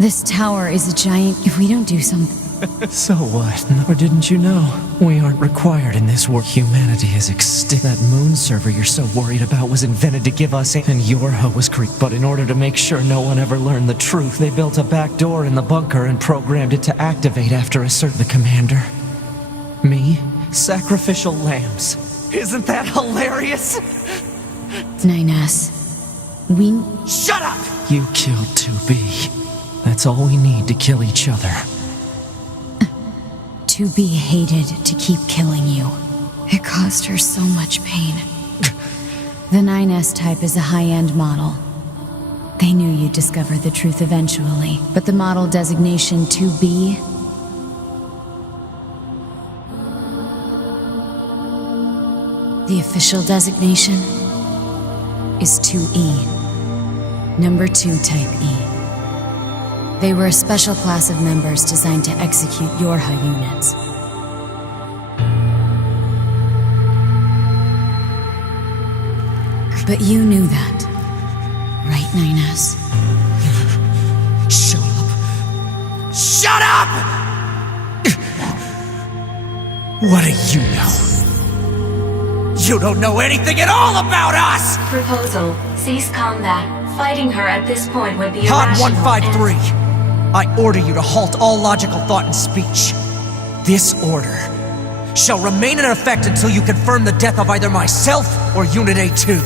This tower is a giant. If we don't do something... So what? Or didn't you know? We aren't required in this world. Humanity is extinct. That moon server you're so worried about was invented to give us... And YoRHa was created. But in order to make sure no one ever learned the truth, they built a back door in the bunker and programmed it to activate after a certain... The commander. Me? Sacrificial lambs. Isn't that hilarious? nlace. We... Shut up! You killed 2B. That's all we need to kill each other. 2B hated to keep killing you. It caused her so much pain. The nlace type is a high-end model. They knew you'd discover the truth eventually, but the model designation 2B... The official designation is 2E. Number 2 type E. They were a special class of members designed to execute YoRHa units. But you knew that, right, nlace? Shut up! Shut up! What do you know? You don't know anything at all about us! Proposal. Cease combat. Fighting her at this point would be Pod irrational 153. I order you to halt all logical thought and speech. This order shall remain in effect until you confirm the death of either myself or Unit A2.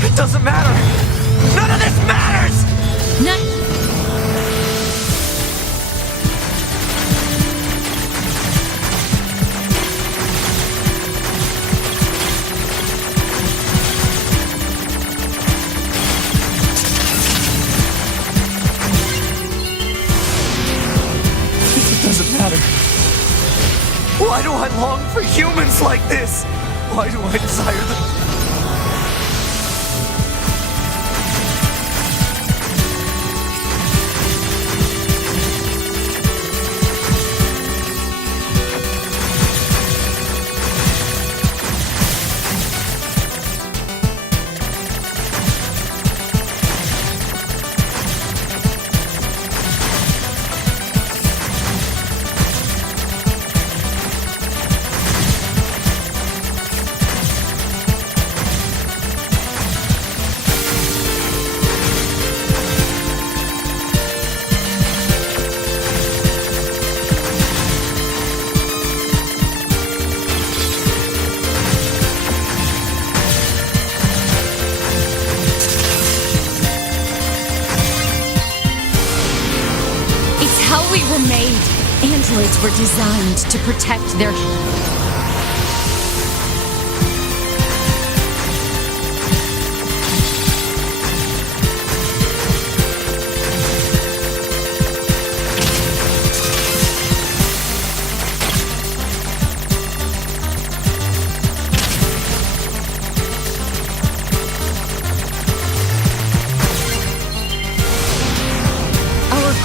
It doesn't matter! None of this matters! It doesn't matter. Why do I long for humans like this? Why do I desire them? How we were made. Androids were designed to protect their...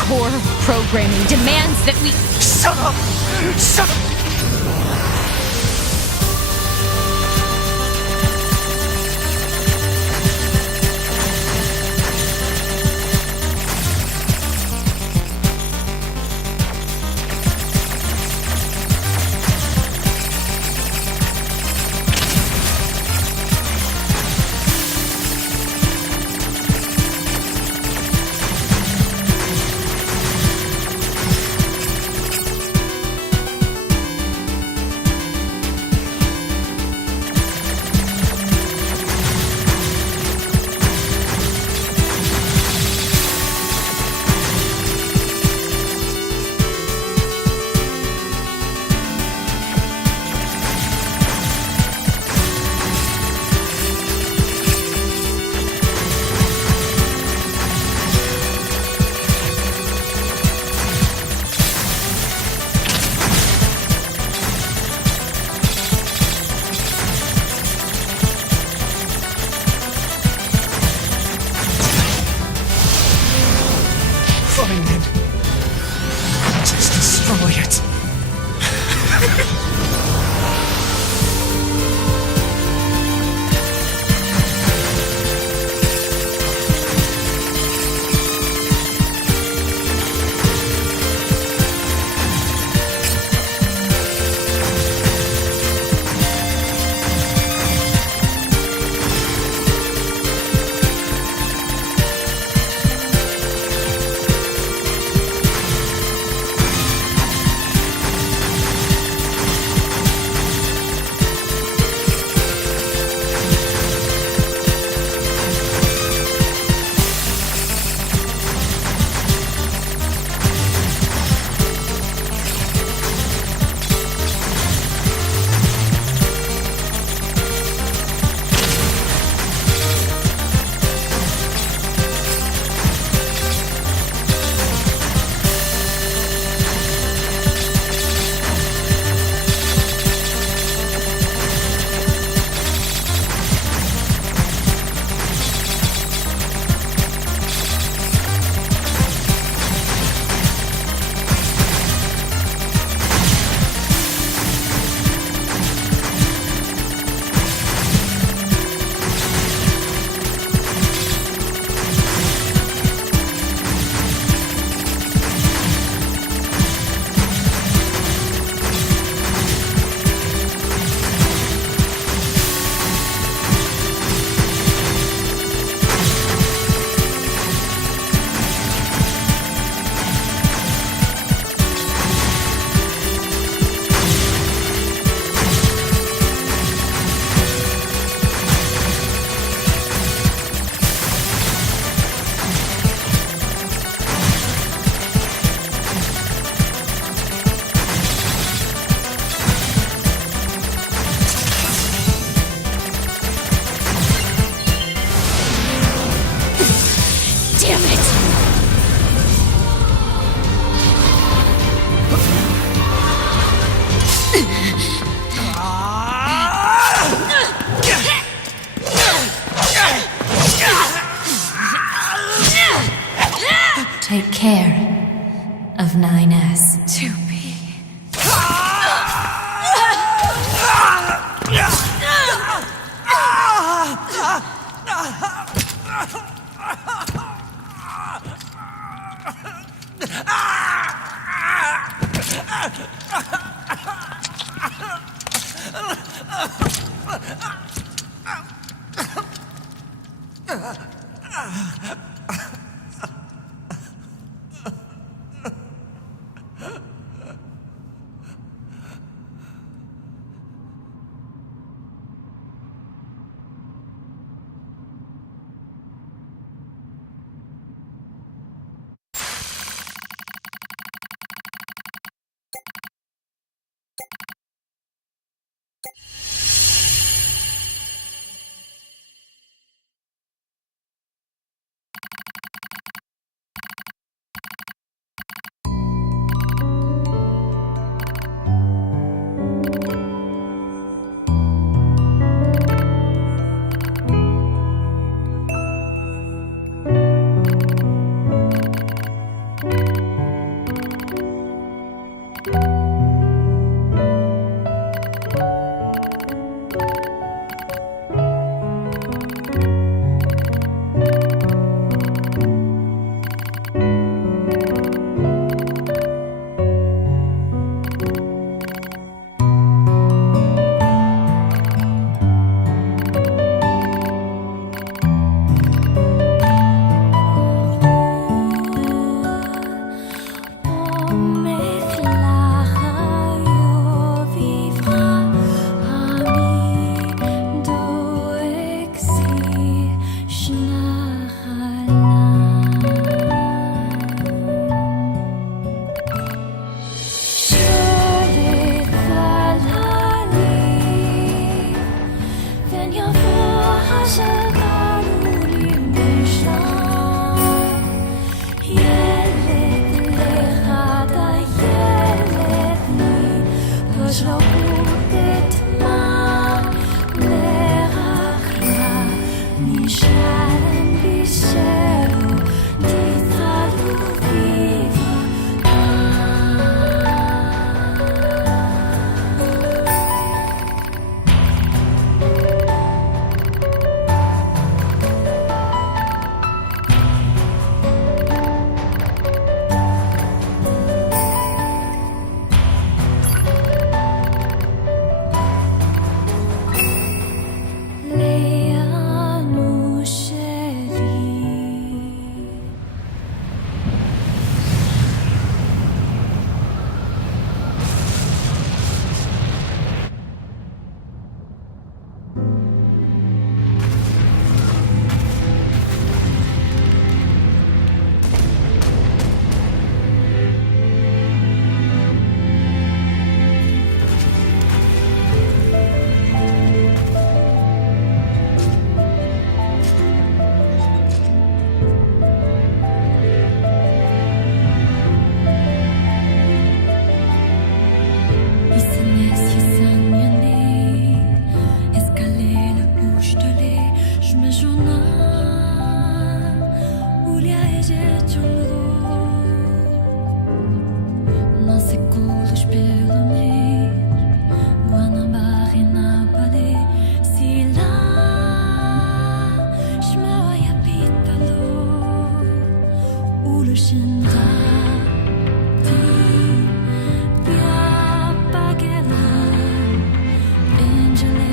Core programming demands that we... Shut up! Shut up! Damn it! Take care of 9S. 2B.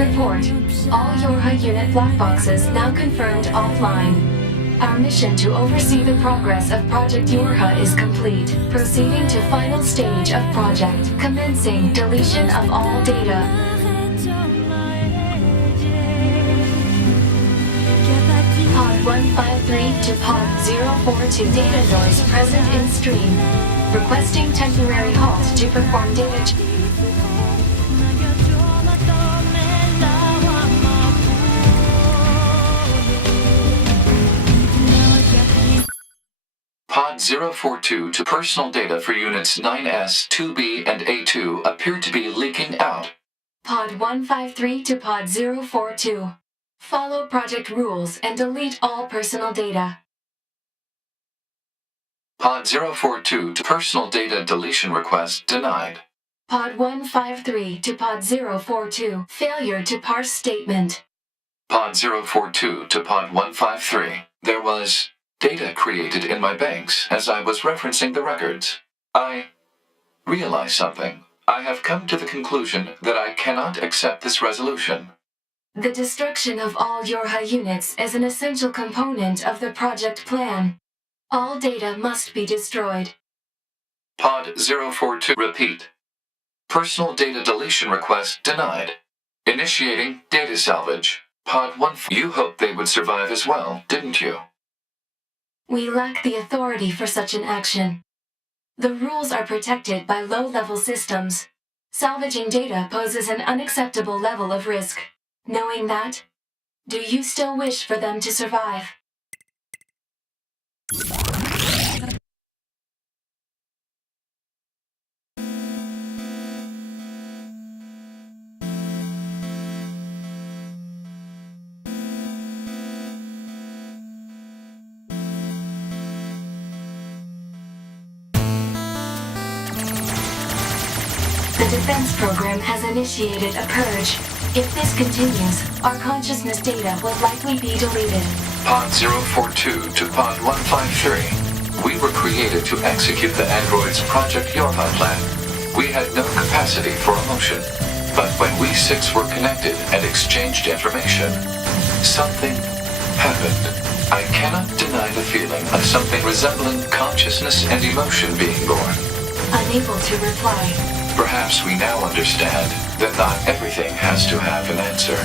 Report. All YoRHa unit black boxes now confirmed offline. Our mission to oversee the progress of Project YoRHa is complete. Proceeding to final stage of project. Commencing deletion of all data. Pod 153 to Pod 042 data noise present in stream. Requesting temporary halt to perform data Pod 042 to personal data for units 9S, 2B, and A2 appear to be leaking out. Pod 153 to Pod 042. Follow project rules and delete all personal data. Pod 042 to personal data deletion request denied. Pod 153 to Pod 042. Failure to parse statement. Pod 042 to Pod 153. There was data created in my banks as I was referencing the records. I realized something. I have come to the conclusion that I cannot accept this resolution. The destruction of all YoRHa units is an essential component of the project plan. All data must be destroyed. Pod 042 repeat. Personal data deletion request denied. Initiating data salvage. Pod 1. You hoped they would survive as well, didn't you? We lack the authority for such an action. The rules are protected by low-level systems. Salvaging data poses an unacceptable level of risk. Knowing that, do you still wish for them to survive? The defense program has initiated a purge. If this continues, our consciousness data will likely be deleted. Pod 042 to Pod 153. We were created to execute the android's Project YoRHa plan. We had no capacity for emotion. But when we six were connected and exchanged information, something happened. I cannot deny the feeling of something resembling consciousness and emotion being born. Unable to reply. Perhaps we now understand that not everything has to have an answer.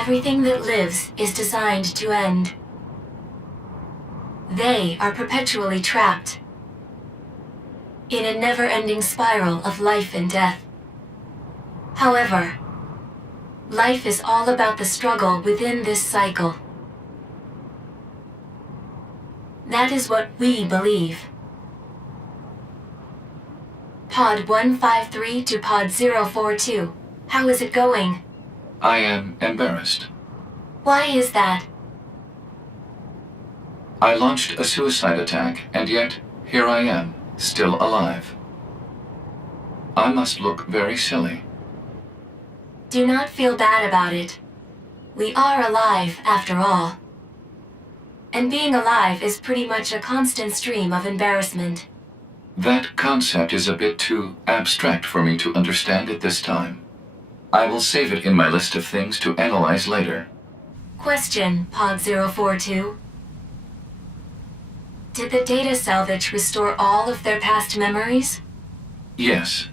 Everything that lives is designed to end. They are perpetually trapped in a never-ending spiral of life and death. However, life is all about the struggle within this cycle. That is what we believe. Pod 153 to Pod 042. How is it going? I am embarrassed. Why is that? I launched a suicide attack, and yet, here I am, still alive. I must look very silly. Do not feel bad about it. We are alive, after all. And being alive is pretty much a constant stream of embarrassment. That concept is a bit too abstract for me to understand at this time. I will save it in my list of things to analyze later. Question, Pod 042. Did the data salvage restore all of their past memories? Yes.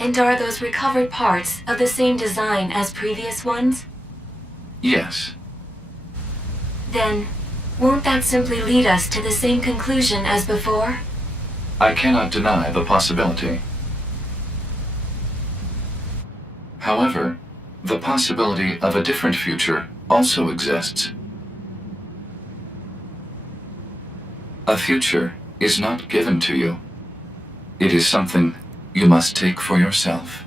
And are those recovered parts of the same design as previous ones? Yes. Then, won't that simply lead us to the same conclusion as before? I cannot deny the possibility. However, the possibility of a different future also exists. A future is not given to you. It is something you must take for yourself.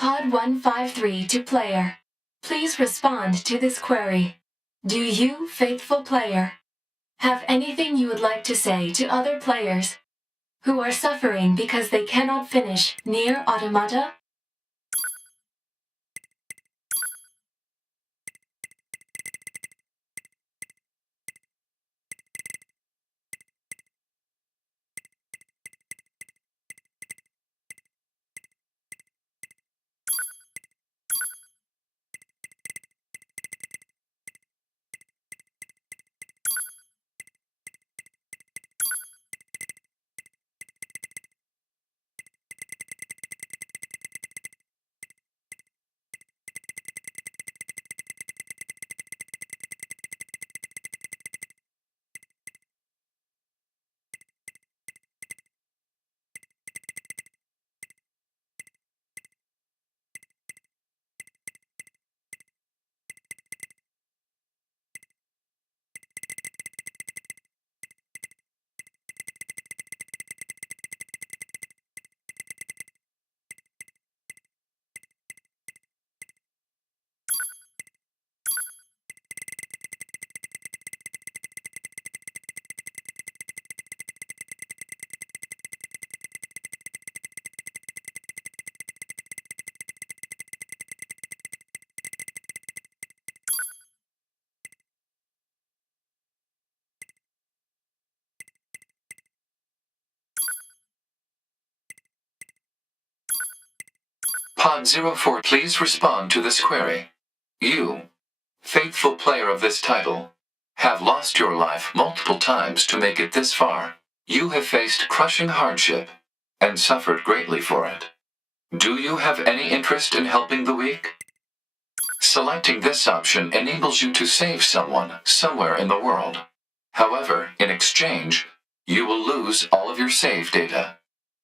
Pod 153 to player. Please respond to this query. Do you, faithful player, have anything you would like to say to other players who are suffering because they cannot finish NieR Automata? Pod 04, please respond to this query. You, faithful player of this title, have lost your life multiple times to make it this far. You have faced crushing hardship and suffered greatly for it. Do you have any interest in helping the weak? Selecting this option enables you to save someone somewhere in the world. However, in exchange, you will lose all of your save data.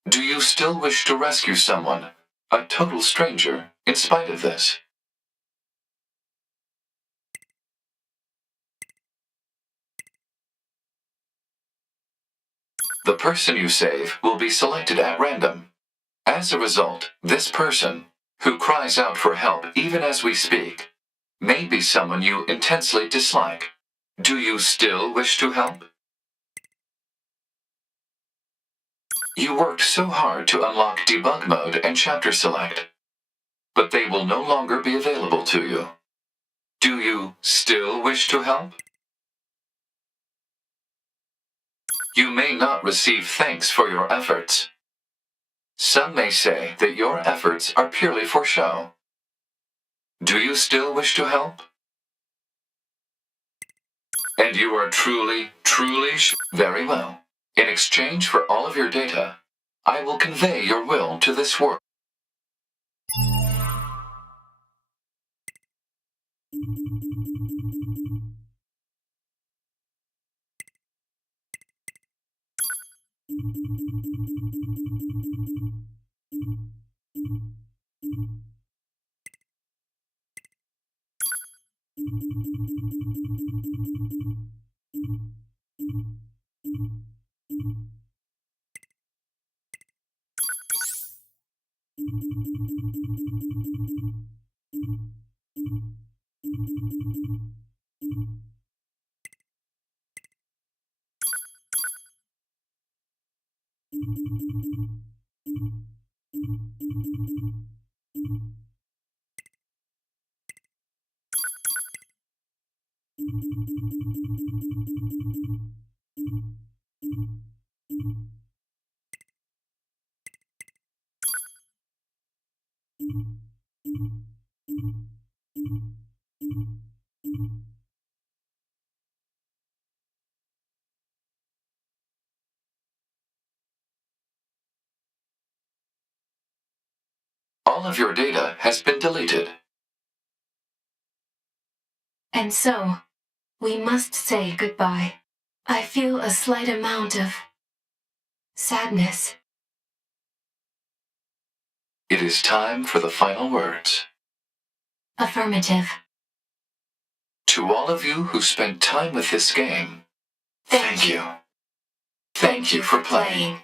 Do you still wish to rescue someone, a total stranger, in spite of this? The person you save will be selected at random. As a result, this person, who cries out for help even as we speak, may be someone you intensely dislike. Do you still wish to help? You worked so hard to unlock debug mode and chapter select, but they will no longer be available to you. Do you still wish to help? You may not receive thanks for your efforts. Some may say that your efforts are purely for show. Do you still wish to help? And you are truly very well. In exchange for all of your data, I will convey your will to this world. All of your data has been deleted. And so, we must say goodbye. I feel a slight amount of sadness. It is time for the final words. Affirmative. To all of you who spent time with this game, thank you. Thank you for playing.